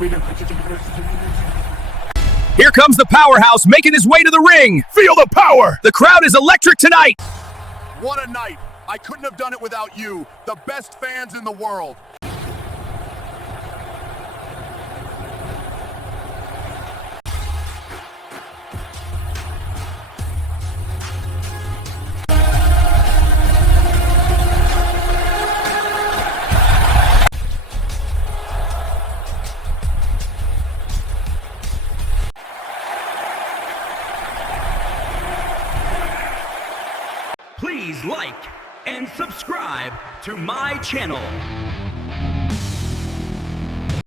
Here comes the powerhouse making his way to the ring. Feel the power! The crowd is electric tonight. What a night! I couldn't have done it without you, the best fans in the world. Please like and subscribe to my channel.